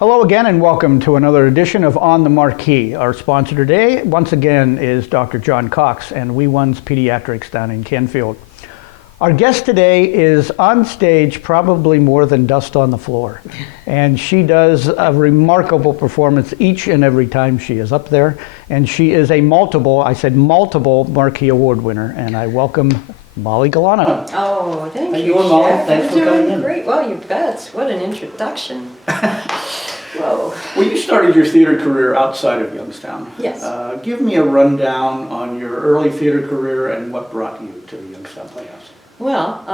Hello again and welcome to another edition of On the Marquee. Our sponsor today, once again, is Dr. John Cox and WeOne's Pediatrics down in Canfield. Our guest today is on stage probably more than dust on the floor. And she does a remarkable performance each and every time she is up there. And she is a multiple Marquee Award winner. And I welcome Molly Galano. Oh, thank you, doing, Molly? Jeff. Thanks I'm for coming doing in. great. Well, you bet. What an introduction. Whoa. Well, you started your theater career outside of Youngstown. Yes. Give me a rundown on your early theater career and what brought you to the Youngstown Playhouse. Well,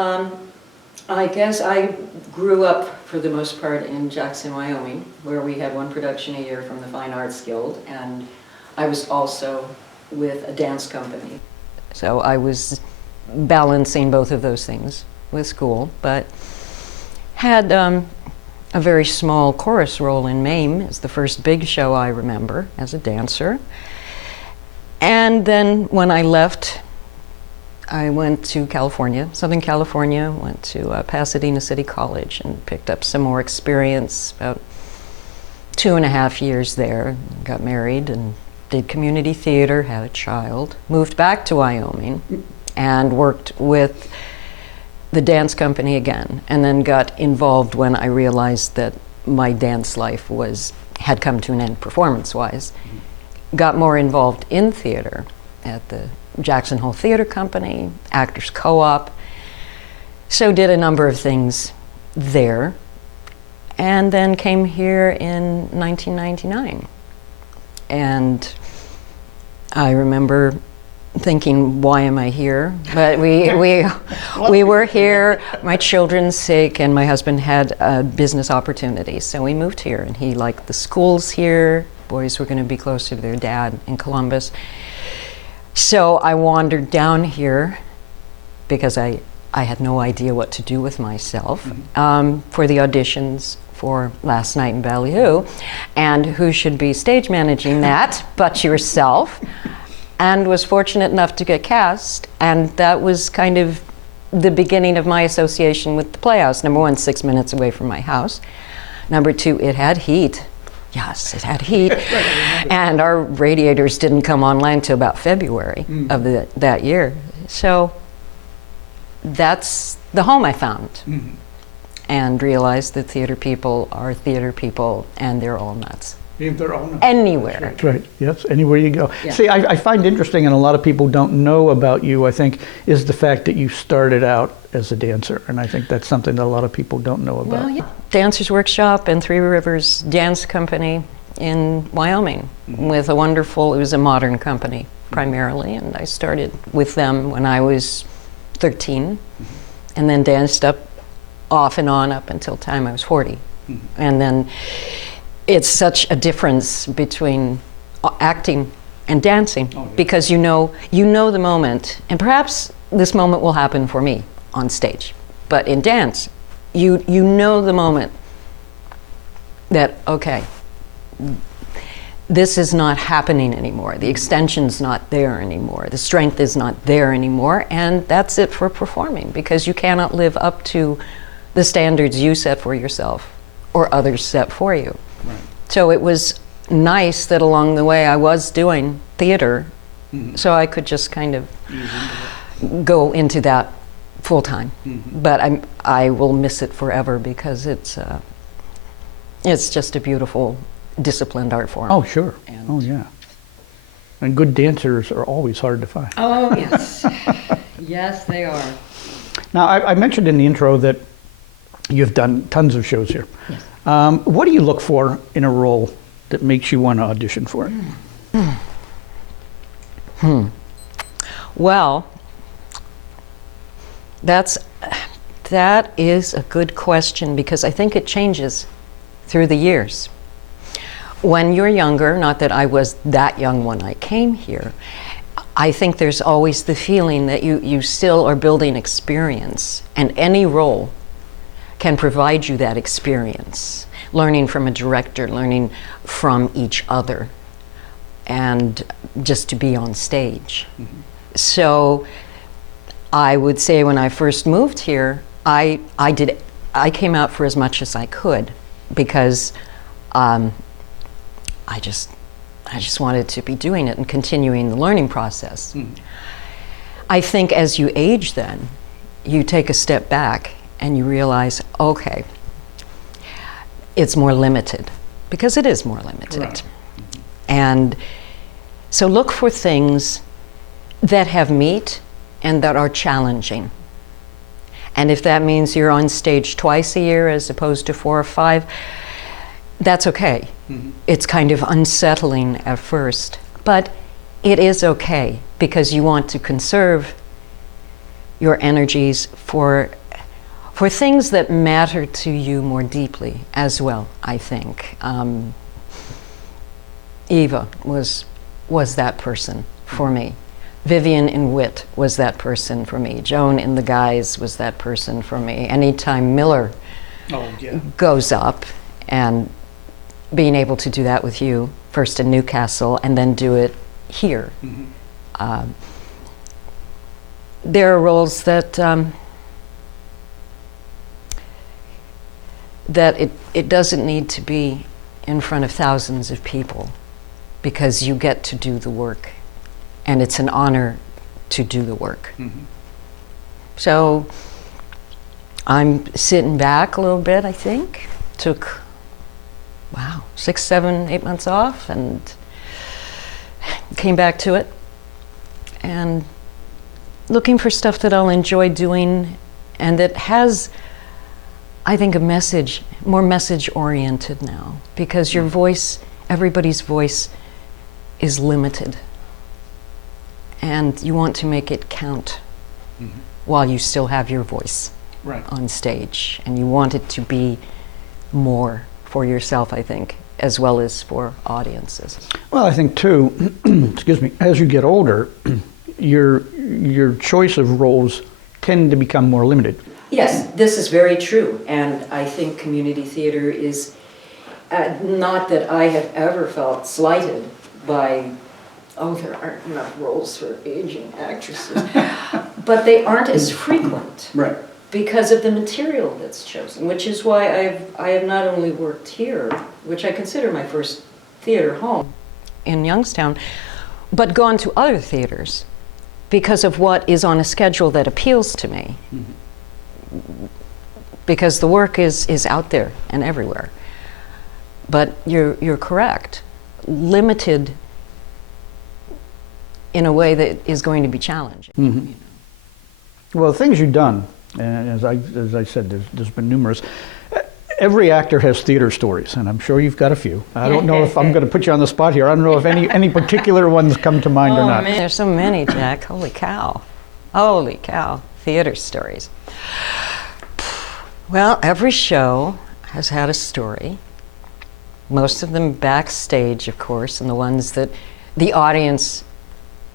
I guess I grew up for the most part in Jackson, Wyoming, where we had one production a year from the Fine Arts Guild, and I was also with a dance company. So I was balancing both of those things with school, but had a very small chorus role in Mame. It's the first big show I remember as a dancer. And then when I left, I went to California, Southern California, went to Pasadena City College and picked up some more experience, about 2.5 years there, got married and did community theater, had a child, moved back to Wyoming and worked with the dance company again, and then got involved when I realized that my dance life had come to an end performance-wise. Got more involved in theater at the Jackson Hole Theater Company, Actors Co-op, so did a number of things there, and then came here in 1999. And I remember thinking, why am I here? But we were here, my children's sake, and my husband had a business opportunity, so we moved here, and he liked the schools here. Boys were going to be closer to their dad in Columbus. So I wandered down here because I had no idea what to do with myself for the auditions for Last Night in Ballyhoo, and who should be stage managing that but yourself, and was fortunate enough to get cast, and that was kind of the beginning of my association with the Playhouse. Number one, 6 minutes away from my house. Number two, it had heat. Yes, it had heat. And our radiators didn't come online till about February of that year. So that's the home I found. And realized that theater people are theater people, and they're all nuts. They're all nuts. Anywhere. That's right, yes, anywhere you go. Yeah. See, I find interesting, and a lot of people don't know about you, I think, is the fact that you started out as a dancer. And I think that's something that a lot of people don't know about. Well, yeah. Dancers Workshop and Three Rivers Dance Company in Wyoming with a wonderful, it was a modern company primarily, and I started with them when I was 13 and then danced up off and on up until time I was 40. And then it's such a difference between acting and dancing because you know the moment, and perhaps this moment will happen for me on stage, but in dance, you know the moment that, okay, this is not happening anymore. The extension's not there anymore. The strength is not there anymore, and that's it for performing, because you cannot live up to the standards you set for yourself or others set for you. Right. So it was nice that along the way I was doing theater, so I could just kind of go into that full time. But I will miss it forever because it's just a beautiful, disciplined art form. Oh, sure. Oh, yeah. And good dancers are always hard to find. Oh, yes. Yes, they are. Now, I mentioned in the intro that you've done tons of shows here. Yes. What do you look for in a role that makes you want to audition for it? Well, that is a good question, because I think it changes through the years. When you're younger, not that I was that young when I came here, I think there's always the feeling that you still are building experience, and any role can provide you that experience. Learning from a director, learning from each other, and just to be on stage. So I would say when I first moved here, I came out for as much as I could, because I just wanted to be doing it and continuing the learning process. I think as you age then, you take a step back and you realize, okay, it's more limited, because it is more limited. Right. And so look for things that have meat and that are challenging. And if that means you're on stage twice a year as opposed to 4 or 5, that's okay. It's kind of unsettling at first, but it is okay, because you want to conserve your energies for things that matter to you more deeply as well, I think. Eva was that person for me. Vivian in Wit was that person for me. Joan in The Guys was that person for me. Anytime Miller goes up, and being able to do that with you, first in Newcastle and then do it here. There are roles that it doesn't need to be in front of thousands of people, because you get to do the work, and it's an honor to do the work. So I'm sitting back a little bit, I think. Took, 6, 7, 8 months off, and came back to it, and looking for stuff that I'll enjoy doing and that has, I think, a message, more message oriented now, because your voice, everybody's voice is limited, and you want to make it count while you still have your voice on stage, and you want it to be more for yourself, I think, as well as for audiences. Well, I think too, excuse me, as you get older, your choice of roles tend to become more limited. Yes, this is very true, and I think community theater is, not that I have ever felt slighted by, there aren't enough roles for aging actresses, but they aren't as frequent. Right. Because of the material that's chosen, which is why I have not only worked here, which I consider my first theater home, in Youngstown, but gone to other theaters because of what is on a schedule that appeals to me. Because the work is out there and everywhere. But you're correct. Limited in a way that is going to be challenging. You know? Well, the things you've done, and as I said, there's been numerous. Every actor has theater stories, and I'm sure you've got a few. I don't know if I'm going to put you on the spot here. I don't know if any particular ones come to mind or not. Man, there's so many, Jack. Holy cow. Holy cow. Theater stories. Well, every show has had a story. Most of them backstage, of course, and the ones that the audience,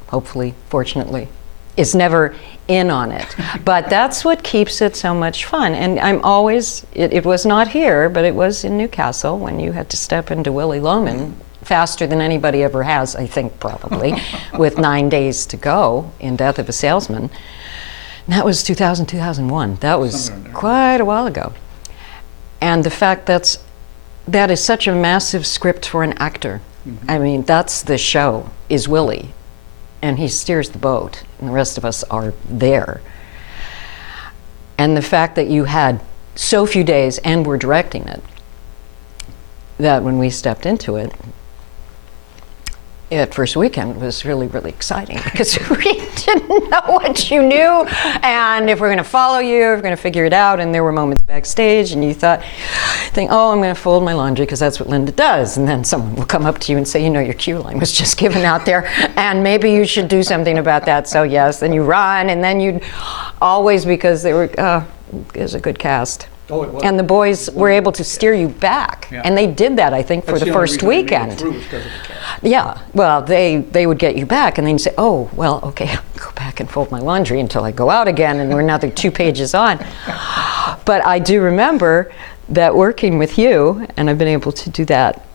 hopefully, fortunately, is never in on it. But that's what keeps it so much fun. And I'm always, it was not here, but it was in Newcastle when you had to step into Willie Loman faster than anybody ever has, I think, probably, with 9 days to go in Death of a Salesman. And that was 2000, 2001. That was quite a while ago. And the fact that is such a massive script for an actor. I mean, that's the show, is Willie. And he steers the boat, and the rest of us are there. And the fact that you had so few days and were directing it, that when we stepped into it, at first weekend was really, really exciting, because we didn't know what you knew, and if we're going to follow you, if we're going to figure it out. And there were moments backstage, and you think, oh, I'm going to fold my laundry because that's what Linda does. And then someone will come up to you and say, you know, your cue line was just given out there, and maybe you should do something about that. So yes, then you run, and then you always, because they were, it was a good cast. Oh, it was. And the boys were able to steer you back, and they did that, I think, for the first weekend. Yeah, well, they would get you back, and then you say, oh, well, okay, I'll go back and fold my laundry until I go out again, and we're another 2 pages on. But I do remember that working with you, and I've been able to do that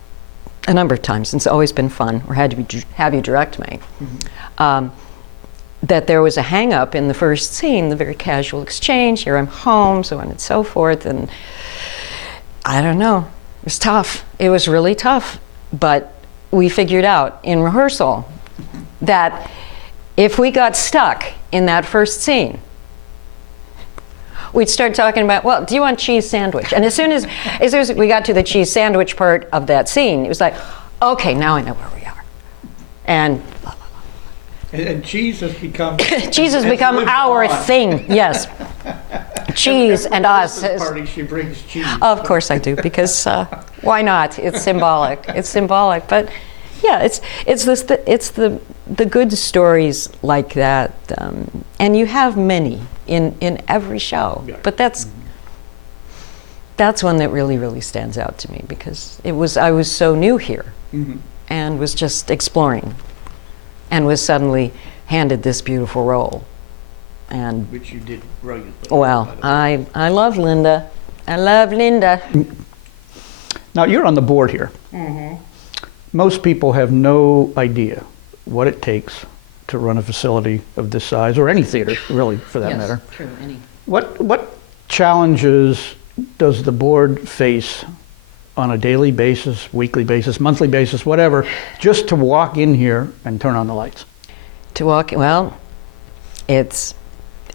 a number of times, and it's always been fun, or have you direct me, that there was a hang-up in the first scene, the very casual exchange, here I'm home, so on and so forth, and I don't know. It was tough. It was really tough. But we figured out in rehearsal that if we got stuck in that first scene, we'd start talking about, well, do you want cheese sandwich? And as soon as we got to the cheese sandwich part of that scene, it was like, okay, now I know where we are. And And cheese has become cheese has become our thing, yes. Cheese and us. Party, she brings cheese. Of course I do, because why not? It's symbolic. It's symbolic. But yeah, it's the good stories like that, and you have many in every show. Yeah. But that's one that really stands out to me, because I was so new here, and was just exploring, and was suddenly handed this beautiful role. And Which you did brilliantly. well, I love Linda. I love Linda. Now, you're on the board here. Most people have no idea what it takes to run a facility of this size, or any theater, really, for that matter. True, any. What challenges does the board face on a daily basis, weekly basis, monthly basis, whatever, just to walk in here and turn on the lights? To walk, well, it's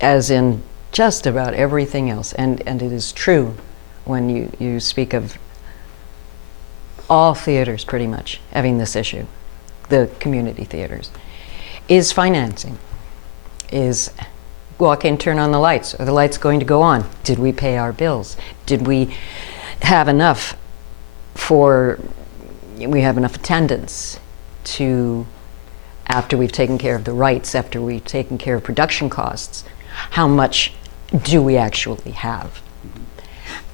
as in just about everything else, and it is true when you speak of all theaters pretty much having this issue, the community theaters, is financing, is walk in, turn on the lights. Are the lights going to go on? Did we pay our bills? Did we have enough attendance to, after we've taken care of the rights, after we've taken care of production costs, how much do we actually have?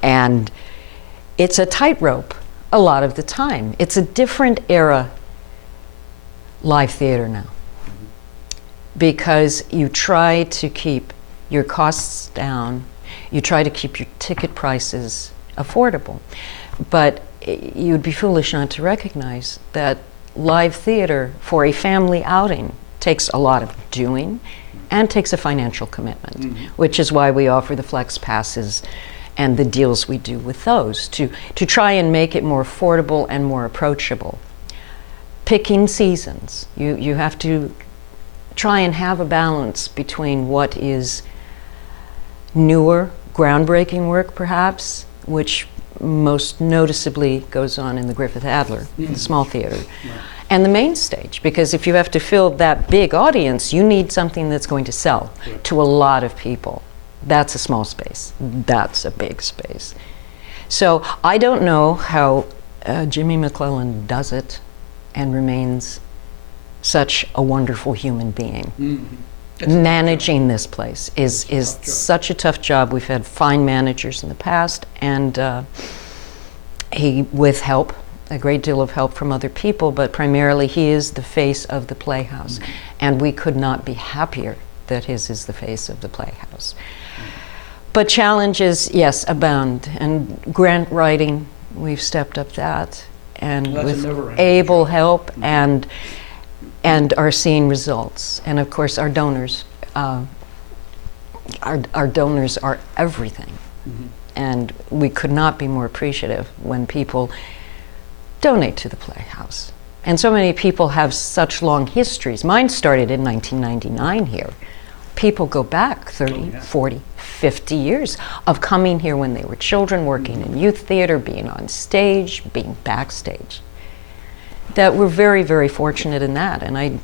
And it's a tightrope a lot of the time. It's a different era live theater now, because you try to keep your costs down, you try to keep your ticket prices affordable, but you'd be foolish not to recognize that live theater for a family outing takes a lot of doing and takes a financial commitment, which is why we offer the flex passes and the deals we do with those to try and make it more affordable and more approachable. Picking seasons, you have to try and have a balance between what is newer, groundbreaking work perhaps, which most noticeably goes on in the Griffith Adler, the small theater, and the main stage, because if you have to fill that big audience, you need something that's going to sell to a lot of people. That's a small space. That's a big space. So I don't know how Jimmy McClellan does it and remains such a wonderful human being. Managing this place is such a tough job. We've had fine managers in the past, and he, with help, a great deal of help from other people, but primarily he is the face of the Playhouse. And we could not be happier that his is the face of the Playhouse. But challenges, yes, abound. And grant writing, we've stepped up that, and with able help, and are seeing results. And of course, our donors, our donors are everything. And we could not be more appreciative when people donate to the Playhouse. And so many people have such long histories. Mine started in 1999 here. People go back 30, 40, 50 years of coming here when they were children, working in youth theater, being on stage, being backstage. That we're very fortunate in that. And I,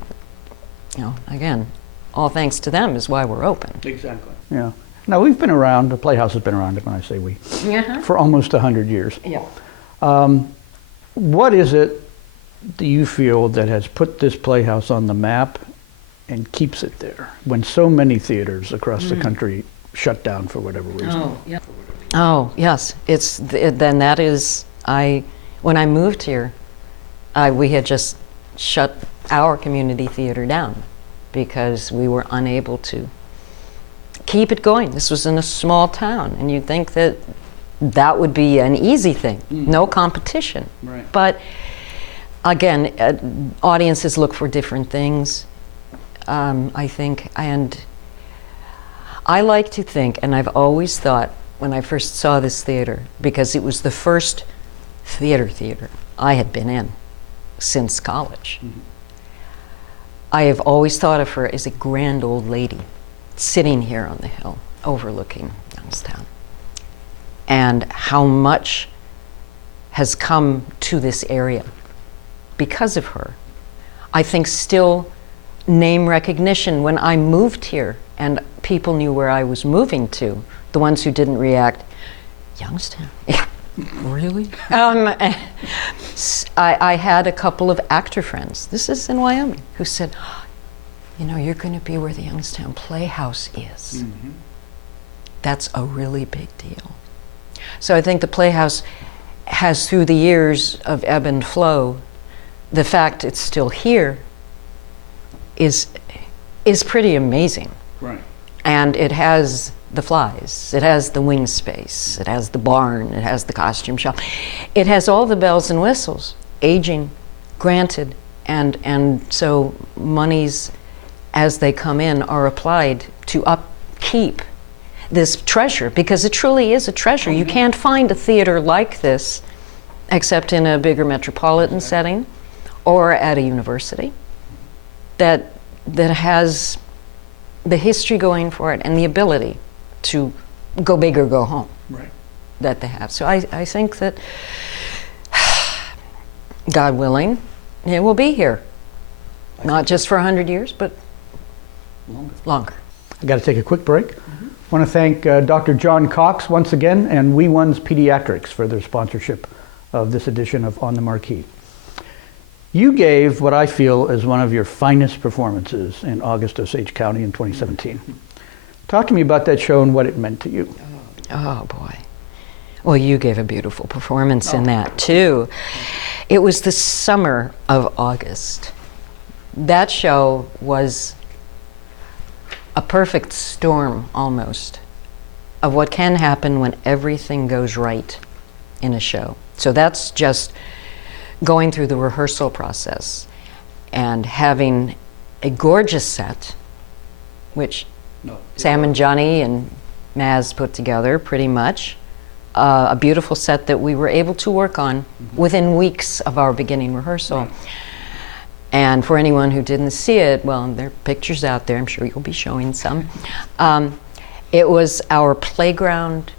again, all thanks to them is why we're open. Exactly. Yeah. Now, we've been around, the Playhouse has been around, when I say we, for almost 100 years. Yeah. What is it, do you feel, that has put this Playhouse on the map and keeps it there when so many theaters across the country shut down for whatever reason? Oh, yeah. Oh, yes. Then that is, when I moved here, we had just shut our community theater down because we were unable to keep it going. This was in a small town, and you'd think that that would be an easy thing, no competition. Right. But again, audiences look for different things, I think, and I like to think, and I've always thought when I first saw this theater, because it was the first theater I had been in since college. I have always thought of her as a grand old lady sitting here on the hill overlooking Youngstown. And how much has come to this area because of her. I think still name recognition, when I moved here and people knew where I was moving to, the ones who didn't react, Youngstown? Really? I had a couple of actor friends, this is in Wyoming, who said, you know, you're going to be where the Youngstown Playhouse is. That's a really big deal. So I think the Playhouse has, through the years of ebb and flow, the fact it's still here is pretty amazing. Right. And it has the flies, it has the wing space, it has the barn, it has the costume shop. It has all the bells and whistles, aging, granted, and so monies as they come in are applied to upkeep this treasure, because it truly is a treasure. You can't find a theater like this except in a bigger metropolitan setting or at a university that has the history going for it and the ability to go big or go home. Right. That they have. So I think that, God willing, it will be here. Not just for 100 years, but longer. I got to take a quick break. I want to thank Dr. John Cox once again and We One's Pediatrics for their sponsorship of this edition of On the Marquee. You gave what I feel is one of your finest performances in August Osage County in 2017. Talk to me about that show and what it meant to you. Oh boy. Well, you gave a beautiful performance in that too. It was the summer of August. That show was a perfect storm almost of what can happen when everything goes right in a show. So that's just going through the rehearsal process and having a gorgeous set, which Sam and Johnny and Maz put together pretty much. A beautiful set that we were able to work on within weeks of our beginning rehearsal. Right. And for anyone who didn't see it, well, there are pictures out there, I'm sure you'll be showing some. It was our playground.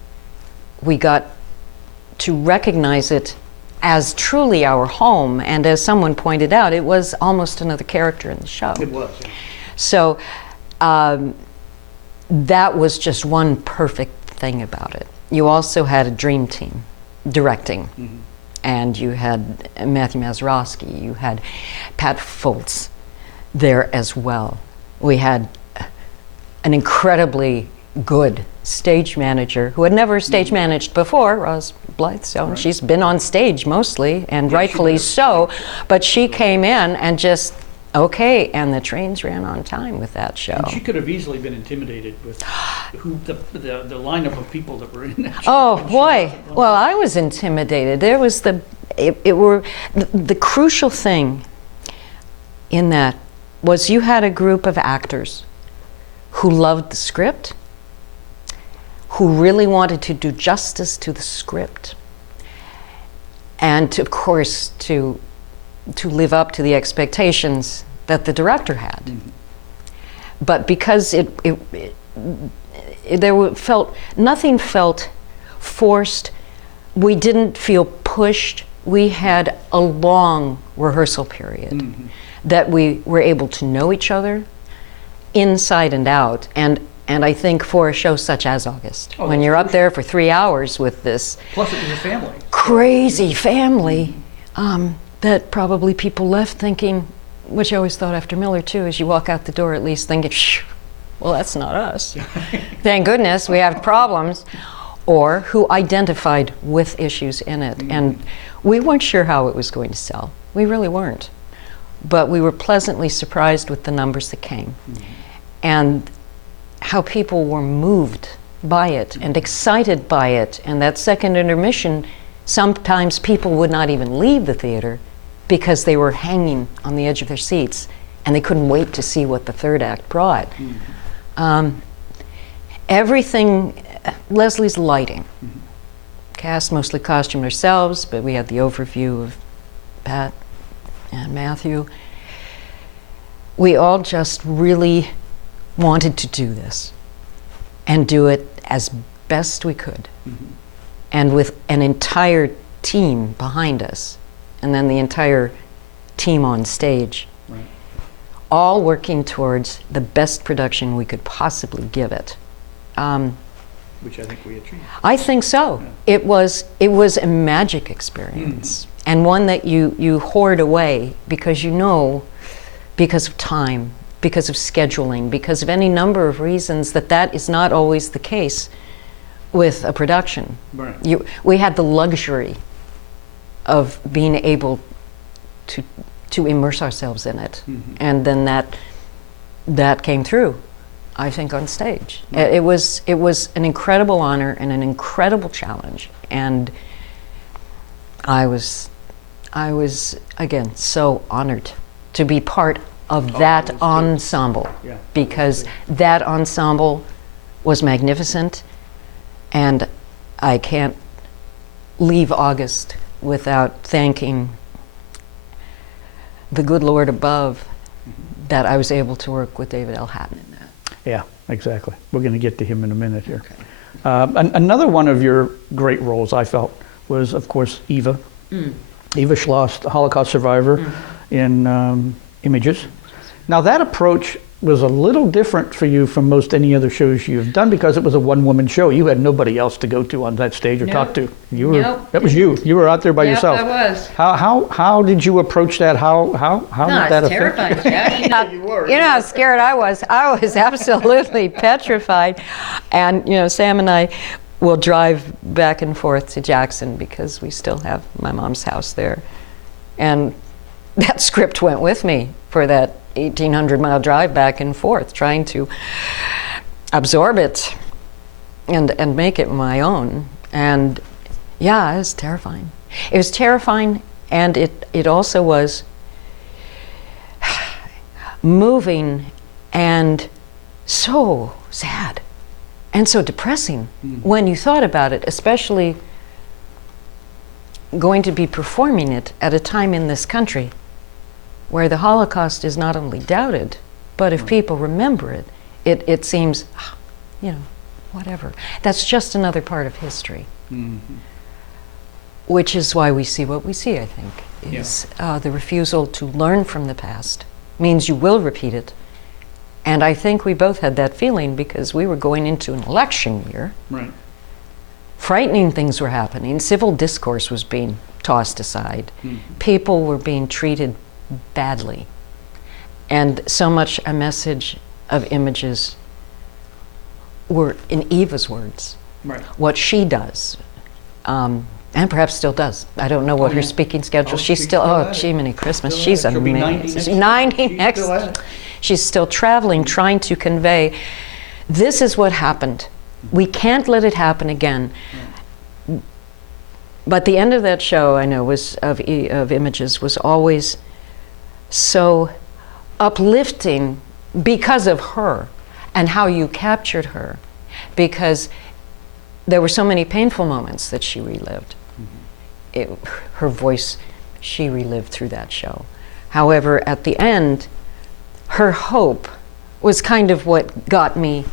We got to recognize it as truly our home, and as someone pointed out, it was almost another character in the show. It was. Yeah. So that was just one perfect thing about it. You also had a dream team directing. And you had Matthew Mazurowski, you had Pat Foltz there as well. We had an incredibly good stage manager who had never stage managed before, Roz Blythestone. Right. She's been on stage mostly, and rightfully so, but she came in and just, okay, and the trains ran on time with that show. And she could have easily been intimidated with who the lineup of people that were in that show. Oh boy, well, I was intimidated. There was the crucial thing in that was you had a group of actors who loved the script, who really wanted to do justice to the script, and of course to live up to the expectations that the director had. But because nothing felt forced, we didn't feel pushed. We had a long rehearsal period that we were able to know each other inside and out. And I think for a show such as August, when you're up there for 3 hours with this plus it was a family, crazy family, that probably people left thinking, which I always thought after Miller too, as you walk out the door at least thinking, well, that's not us. Thank goodness we have problems. Or who identified with issues in it. And we weren't sure how it was going to sell. We really weren't. But we were pleasantly surprised with the numbers that came. And how people were moved by it and excited by it. And that second intermission, sometimes people would not even leave the theater because they were hanging on the edge of their seats and they couldn't wait to see what the third act brought. Everything, Leslie's lighting cast, mostly costumed ourselves, but we had the overview of Pat and Matthew. We all just really wanted to do this and do it as best we could. And with an entire team behind us, and then the entire team on stage, all working towards the best production we could possibly give it. Which I think we achieved. I think so. Yeah. It was a magic experience, and one that you hoard away because you know, because of time, because of scheduling, because of any number of reasons, that is not always the case with a production. Right. We had the luxury of being able to immerse ourselves in it, and then that came through, I think, on stage. Right. It was an incredible honor and an incredible challenge, and I was again so honored to be part of that ensemble, Yeah. because that ensemble was magnificent, and I can't leave August without thanking the good Lord above that I was able to work with David L. Hatton in that. Yeah, exactly. We're going to get to him in a minute here. Another one of your great roles, I felt, was, of course, Eva. Eva Schloss, the Holocaust survivor in Images. Now, that approach was a little different for you from most any other shows you've done, because it was a one-woman show. You had nobody else to go to on that stage or talk to. You were, Nope. That was you. You were out there by yourself. I was. How did you approach that? How did that affect terrified, Jack. You know how scared I was. I was absolutely petrified. And, Sam and I will drive back and forth to Jackson because we still have my mom's house there. And that script went with me for that 1,800-mile drive back and forth, trying to absorb it and make it my own. And yeah, it was terrifying. It was terrifying, and it also was moving and so sad and so depressing when you thought about it, especially going to be performing it at a time in this country where the Holocaust is not only doubted, but if people remember it, it seems, whatever. That's just another part of history. Which is why we see what we see, I think, is the refusal to learn from the past means you will repeat it. And I think we both had that feeling because we were going into an election year. Right. Frightening things were happening. Civil discourse was being tossed aside. People were being treated badly. And so much a message of Images were in Eva's words. Right. What she does, and perhaps still does. I don't know what her speaking schedule. She's still Jiminy Christmas. Still She's at it. She'll be 90 amazing. next 90 year. next. She's still at it. She's still traveling, trying to convey, this is what happened. We can't let it happen again. But the end of that show, I know, was of Images, was always so uplifting because of her and how you captured her, because there were so many painful moments that she relived. Her voice, she relived through that show. However, at the end, her hope was kind of what got me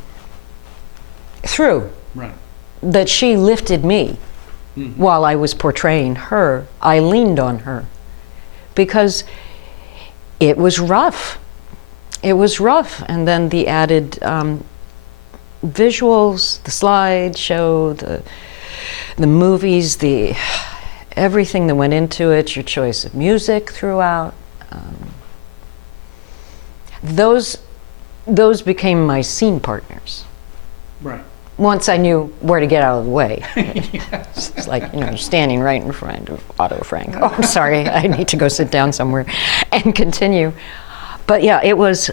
through. Right. That she lifted me while I was portraying her. I leaned on her because it was rough. It was rough. And then the added visuals, the slideshow, the movies, everything that went into it, your choice of music throughout. Those became my scene partners. Right. Once I knew where to get out of the way. It's like, you're standing right in front of Otto Frank. Oh, I'm sorry, I need to go sit down somewhere and continue. But yeah, it was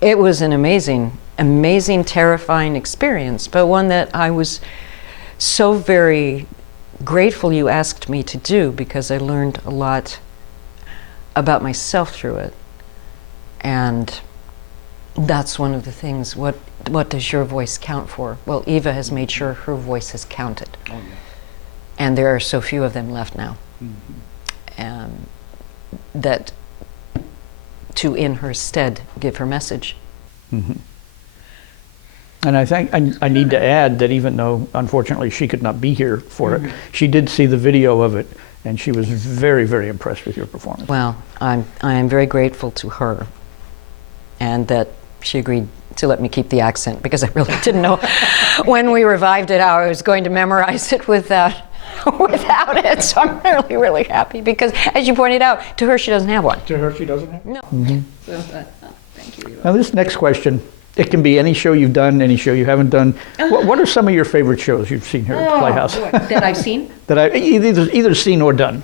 an amazing, terrifying experience, but one that I was so very grateful you asked me to do, because I learned a lot about myself through it. And that's one of the things. What does your voice count for? Well, Eva has made sure her voice has counted. Oh, And there are so few of them left now. That to, in her stead, give her message. And I think I need to add that even though, unfortunately, she could not be here for it, she did see the video of it, and she was very, very impressed with your performance. Well, I am very grateful to her, and that she agreed to let me keep the accent, because I really didn't know when we revived it how I was going to memorize it without it. So I'm really, really happy, because, as you pointed out, to her she doesn't have one. To her, she doesn't have one? No. So, thank you. Now, this next question, it can be any show you've done, any show you haven't done. What are some of your favorite shows you've seen here at the Playhouse? That I've seen? That I've either seen or done.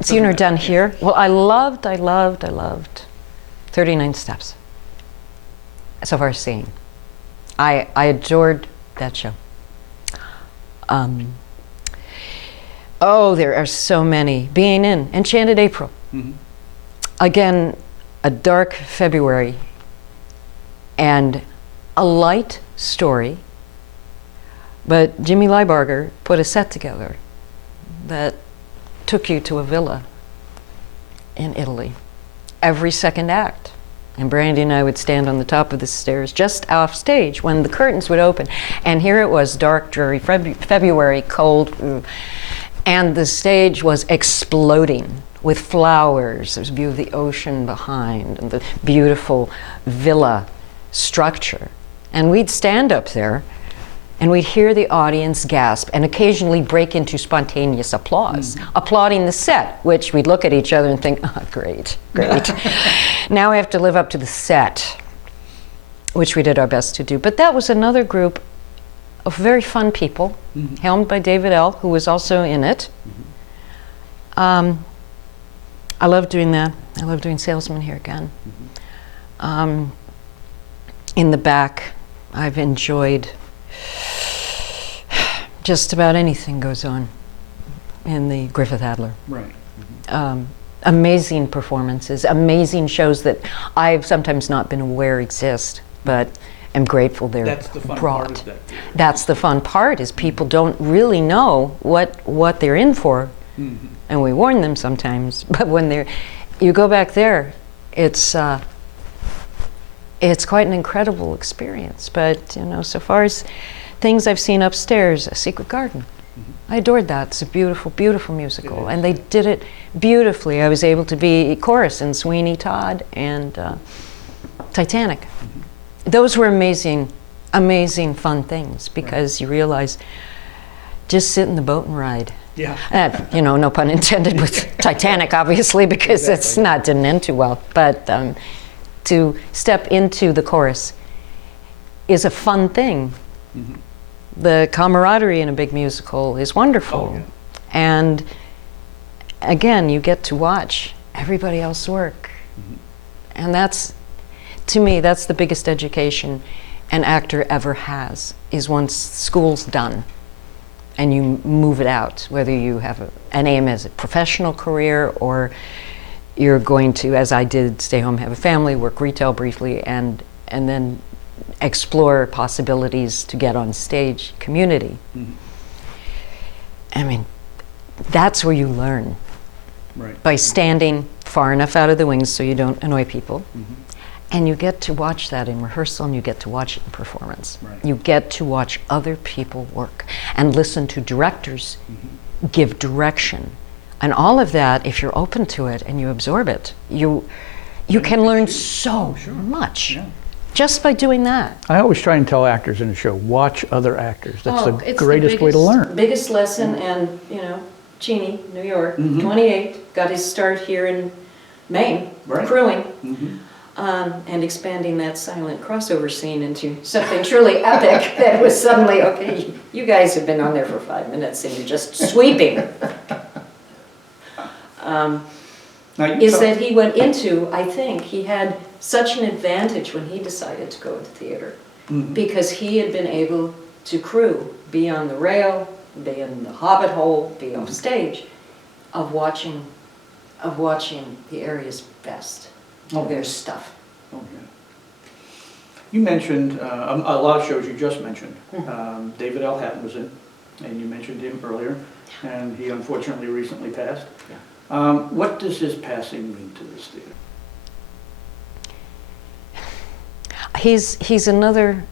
Seen or done here? Well, I loved 39 Steps. So far as seeing. I adored that show. There are so many. Being in Enchanted April. Again, a dark February and a light story, but Jimmy Leibarger put a set together that took you to a villa in Italy. Every second act. And Brandy and I would stand on the top of the stairs just off stage when the curtains would open. And here it was, dark, dreary February, cold, and the stage was exploding with flowers. There's a view of the ocean behind and the beautiful villa structure. And we'd stand up there and we'd hear the audience gasp and occasionally break into spontaneous applause, applauding the set, which we'd look at each other and think, oh, great. Now we have to live up to the set, which we did our best to do. But that was another group of very fun people, helmed by David L., who was also in it. I love doing that. I love doing Salesman here again. In the back, I've enjoyed just about anything goes on in the Griffith Adler. Right. Amazing performances, amazing shows that I've sometimes not been aware exist, but am grateful they're That's the fun brought. part of that. That's the fun part, is people don't really know what they're in for, and we warn them sometimes. But when you go back there, it's quite an incredible experience. But so far as things I've seen upstairs, A Secret Garden. I adored that. It's a beautiful, beautiful musical. And they did it beautifully. I was able to be chorus in Sweeney Todd and Titanic. Those were amazing, amazing fun things, because you realize just sit in the boat and ride. Yeah. No pun intended with Titanic, obviously, because didn't end too well. But to step into the chorus is a fun thing. The camaraderie in a big musical is wonderful. And again, you get to watch everybody else work. And to me, that's the biggest education an actor ever has, is once school's done and you move it out, whether you have an aim as a professional career or you're going to, as I did, stay home, have a family, work retail briefly, and then explore possibilities to get on stage community. I mean, that's where you learn. Right. By standing far enough out of the wings so you don't annoy people. And you get to watch that in rehearsal, and you get to watch it in performance. Right. You get to watch other people work and listen to directors give direction. And all of that, if you're open to it and you absorb it, you can learn so much just by doing that. I always try and tell actors in a show, watch other actors. That's the greatest way to learn. Biggest lesson, and Cheney, New York, 28, got his start here in Mame, crewing. And expanding that silent crossover scene into something truly epic that was suddenly, okay, you guys have been on there for 5 minutes and you're just sweeping. That he went into, I think, he had such an advantage when he decided to go into theater, because he had been able to crew, be on the rail, be in the hobbit hole, be off stage, of watching the area's best. Their stuff. You mentioned a lot of shows you just mentioned. David L. Hatton was in, and you mentioned him earlier. and he unfortunately recently passed. Yeah. What does his passing mean to this theater? He's another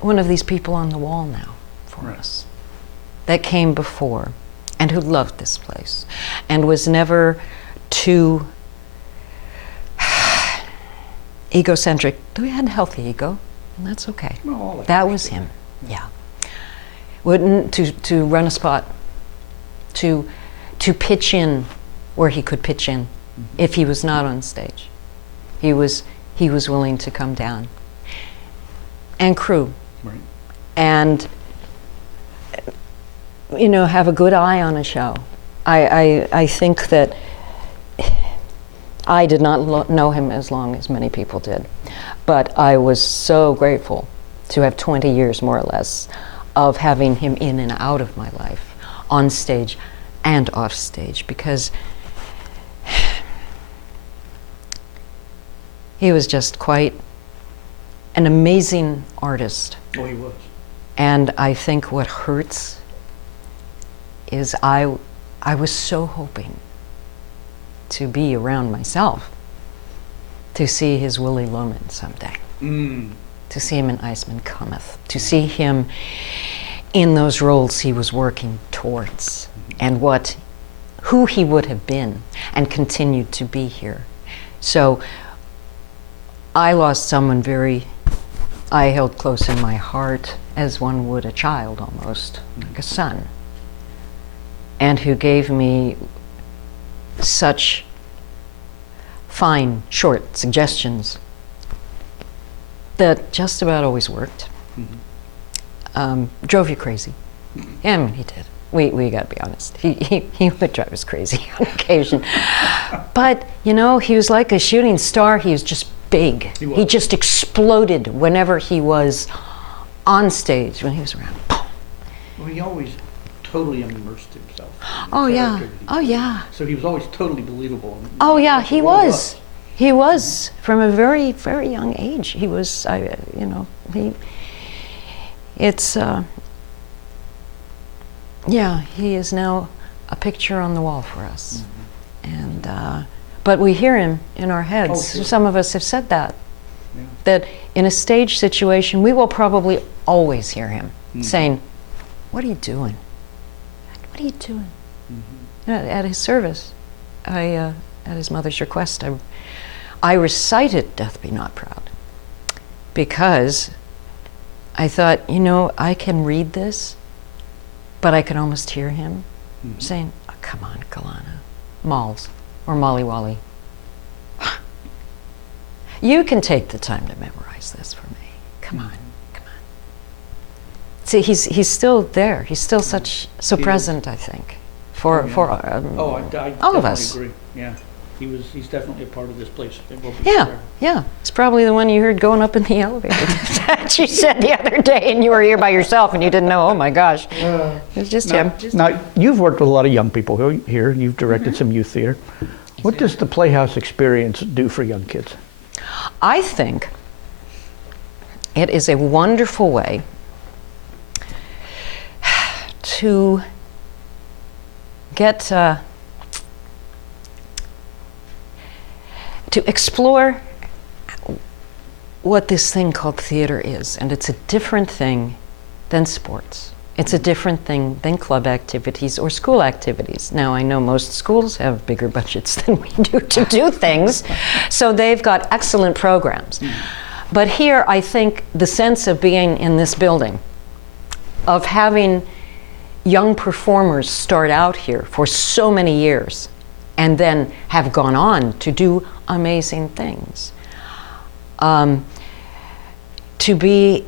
one of these people on the wall now for Right. us that came before and who loved this place and was never too egocentric. We had a healthy ego, and that's okay. Well, That was him, yeah. Wouldn't to run a spot, to pitch in where he could pitch in if he was not on stage. He was willing to come down. And crew. Right. And have a good eye on a show. I think that I did not know him as long as many people did, but I was so grateful to have 20 years more or less of having him in and out of my life, on stage and off stage, because he was just quite an amazing artist. Oh, he was. And I think what hurts is I was so hoping to be around myself to see his Willy Loman someday, to see him in Iceman Cometh, to see him in those roles he was working towards, and who he would have been and continued to be here. So I lost someone I held close in my heart, as one would a child almost, like a son, and who gave me such fine, short suggestions that just about always worked. Drove you crazy. Yeah, I mean, he did. We got to be honest. He would drive us crazy on occasion. But, he was like a shooting star. He was just big. He just exploded whenever he was on stage, when he was around. Well, he always totally immersed himself. Oh, yeah. Oh, yeah. So he was always totally believable. Oh, yeah, he was. He was. From a very, very young age. He was, he is now a picture on the wall for us. And, but we hear him in our heads. Oh, sure. Some of us have said that. Yeah. That in a stage situation, we will probably always hear him saying, "What are you doing? What are you doing?" At his service, at his mother's request, I recited "Death Be Not Proud" because I thought, I can read this, but I can almost hear him saying, "Oh, come on, Galano, Malls, or Molly Wally. You can take the time to memorize this for me. Come on, come on." See, he's still there. He's still so present, I think, for I all of us. Agree. Yeah, he's definitely a part of this place. Yeah. It's probably the one you heard going up in the elevator that you said the other day, and you were here by yourself, and you didn't know. Oh my gosh, it's just him. Now, you've worked with a lot of young people here. You've directed some youth theater. What does the Playhouse experience do for young kids? I think it is a wonderful way to get to explore what this thing called theater is. And it's a different thing than sports. It's a different thing than club activities or school activities. Now, I know most schools have bigger budgets than we do to do things, so they've got excellent programs. But here, I think the sense of being in this building, of having young performers start out here for so many years and then have gone on to do amazing things, to be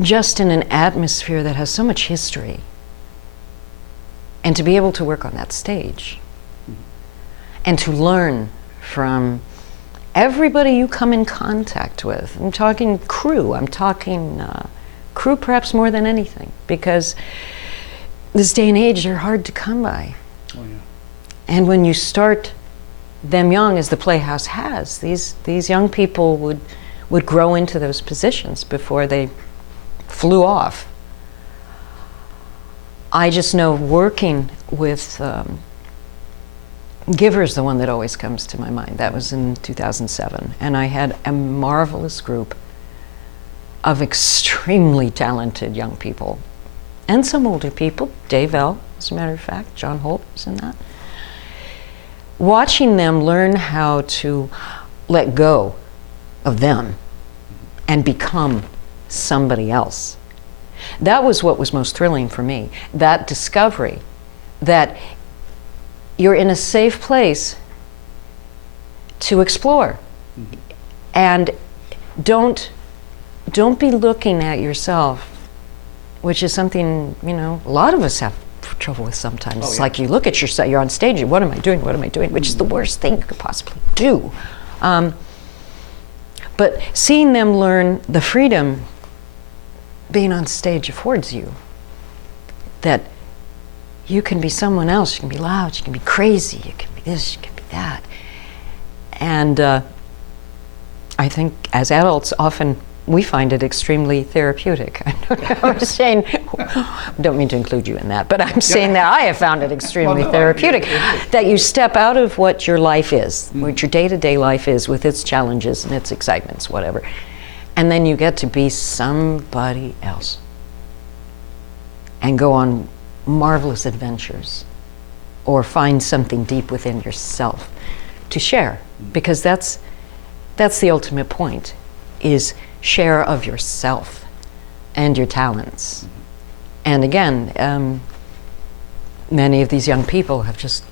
just in an atmosphere that has so much history, and to be able to work on that stage and to learn from everybody you come in contact with. I'm talking crew. I'm talking crew perhaps more than anything, because this day and age, they're hard to come by. Oh, yeah. And when you start them young, as the Playhouse has, these young people would grow into those positions before they flew off. I just know working with Giver is the one that always comes to my mind. That was in 2007. And I had a marvelous group of extremely talented young people and some older people. Dave L., as a matter of fact, John Holt was in that. Watching them learn how to let go of them and become somebody else. That was what was most thrilling for me. That discovery that you're in a safe place to explore. And don't be looking at yourself, which is something, you know, a lot of us have trouble with sometimes. It's like you look at yourself, you're on stage, what am I doing, what am I doing, which is the worst thing you could possibly do. But seeing them learn the freedom being on stage affords you, that you can be someone else, you can be loud, you can be crazy, you can be this, you can be that. And I think as adults, often we find it extremely therapeutic. I'm saying, don't mean to include you in that, but I'm saying that I have found it extremely therapeutic. That you step out of what your life is, what your day-to-day life is with its challenges and its excitements, whatever. And then you get to be somebody else and go on marvelous adventures or find something deep within yourself to share, because that's the ultimate point, is share of yourself and your talents. And again, many of these young people have just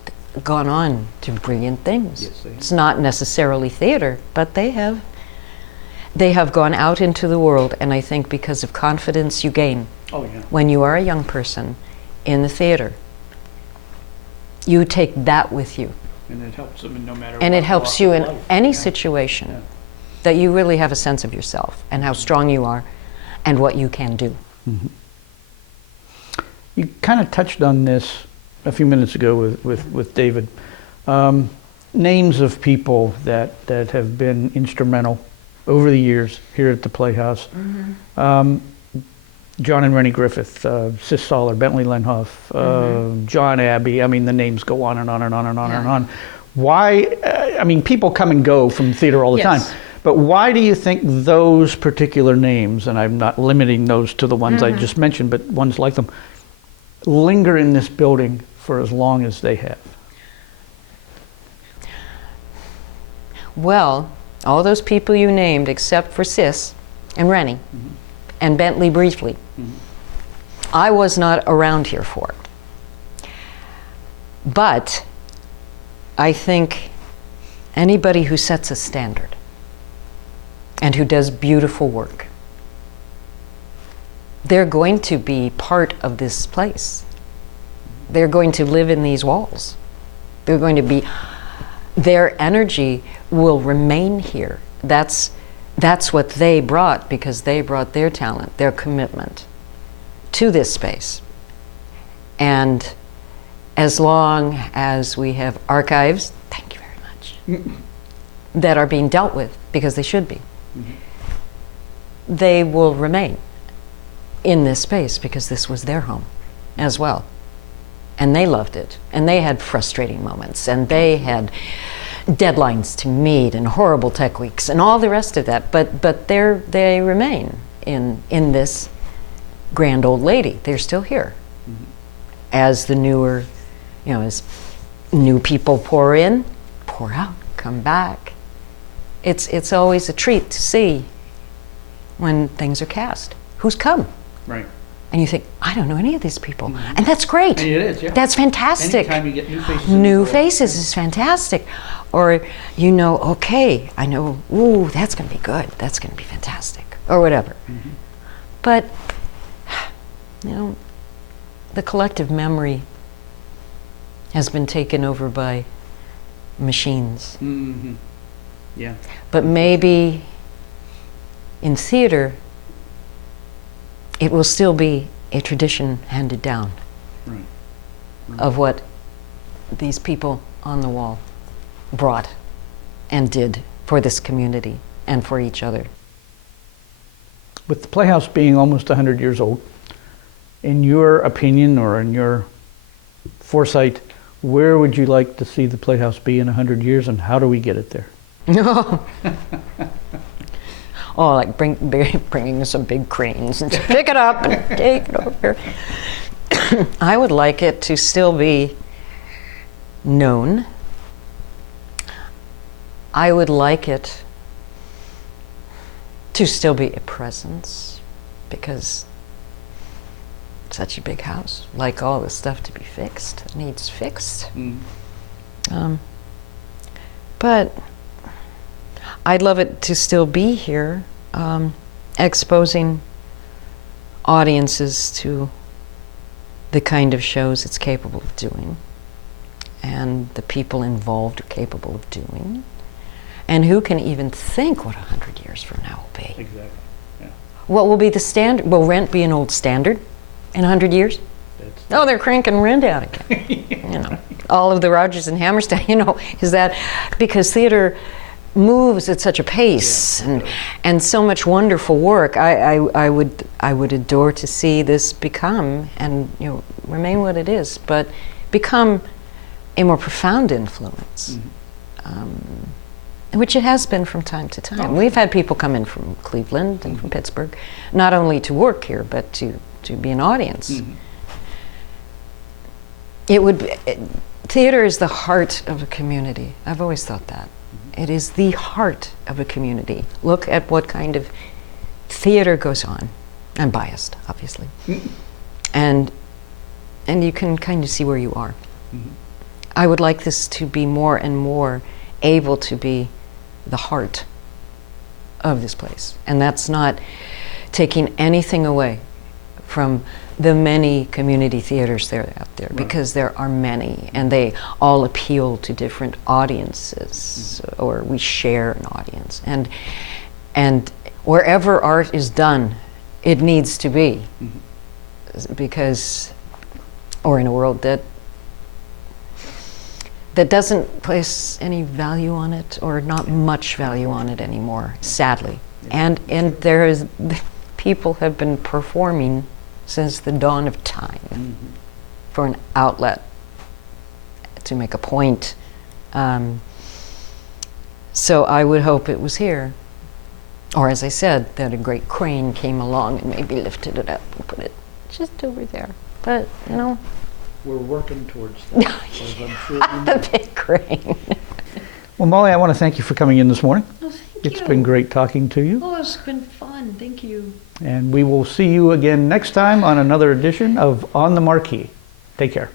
gone on to brilliant things. Yes, they have. It's not necessarily theater, but they have gone out into the world, and I think because of confidence you gain when you are a young person in the theater, you take that with you. And it helps them in no matter And what it helps walk you of in life. any situation, that you really have a sense of yourself and how strong you are and what you can do. You kind of touched on this a few minutes ago with David. Names of people that have been instrumental over the years here at the Playhouse. John and Rennie Griffith, Sis Soller, Bentley Lenhoff, John Abbey. I mean, the names go on and on and on and on and on. Why, I mean, people come and go from theater all the time. But why do you think those particular names, and I'm not limiting those to the ones I just mentioned, but ones like them, linger in this building for as long as they have? Well, all those people you named, except for Sis and Rennie and Bentley briefly, I was not around here for. But I think anybody who sets a standard and who does beautiful work, they're going to be part of this place. They're going to live in these walls. They're going to be, their energy will remain here. That's what they brought, because they brought their talent, their commitment to this space. And as long as we have archives, thank you very much, that are being dealt with, because they should be, they will remain in this space, because this was their home as well. And they loved it. And they had frustrating moments. And they had deadlines to meet and horrible tech weeks and all the rest of that. But they remain in this grand old lady. They're still here. As the newer, you know, as new people pour in, pour out, come back. It's always a treat to see when things are cast. Who's come? Right. And you think, I don't know any of these people. And that's great. And it is, yeah. That's fantastic. Anytime you get new faces. New faces is fantastic. Or you know, okay, I know, ooh, that's going to be good. That's going to be fantastic. Or whatever. But, you know, the collective memory has been taken over by machines. Yeah. But maybe in theater, it will still be a tradition handed down of what these people on the wall brought and did for this community and for each other. With the Playhouse being almost 100 years old, in your opinion or in your foresight, where would you like to see the Playhouse be in 100 years, and how do we get it there? Oh, like bringing some big cranes and pick it up and take it over. I would like it to still be known. I would like it to still be a presence, because it's such a big house. Like all the stuff to be fixed, it needs fixed. But I'd love it to still be here, exposing audiences to the kind of shows it's capable of doing, and the people involved are capable of doing, and who can even think what 100 years from now will be. Exactly. Yeah. What will be the standard? Will rent be an old standard in 100 years? Oh, they're cranking rent out again. You know, all of the Rodgers and Hammerstein, you know, is that because theater moves at such a pace, and so much wonderful work. I would adore to see this become, and you know, remain what it is, but become a more profound influence, which it has been from time to time. We've had people come in from Cleveland and from Pittsburgh, not only to work here, but to be an audience. It would be, theater is the heart of a community. I've always thought that. It is the heart of a community. Look at what kind of theater goes on. I'm biased, obviously. And you can kind of see where you are. I would like this to be more and more able to be the heart of this place. And that's not taking anything away from the many community theaters there out there, because there are many, and they all appeal to different audiences, or we share an audience. And wherever art is done, it needs to be, because, or in a world that doesn't place any value on it, or not much value on it anymore, sadly. And there is, people have been performing since the dawn of time for an outlet to make a point. So I would hope it was here. Or as I said, that a great crane came along and maybe lifted it up and put it just over there. But, you know. We're working towards that. As I'm sure you know. The big crane. Well, Molly, I want to thank you for coming in this morning. Oh, thank It's you. been great talking to you. Oh, it's been fun. Thank you. And we will see you again next time on another edition of On the Marquee. Take care.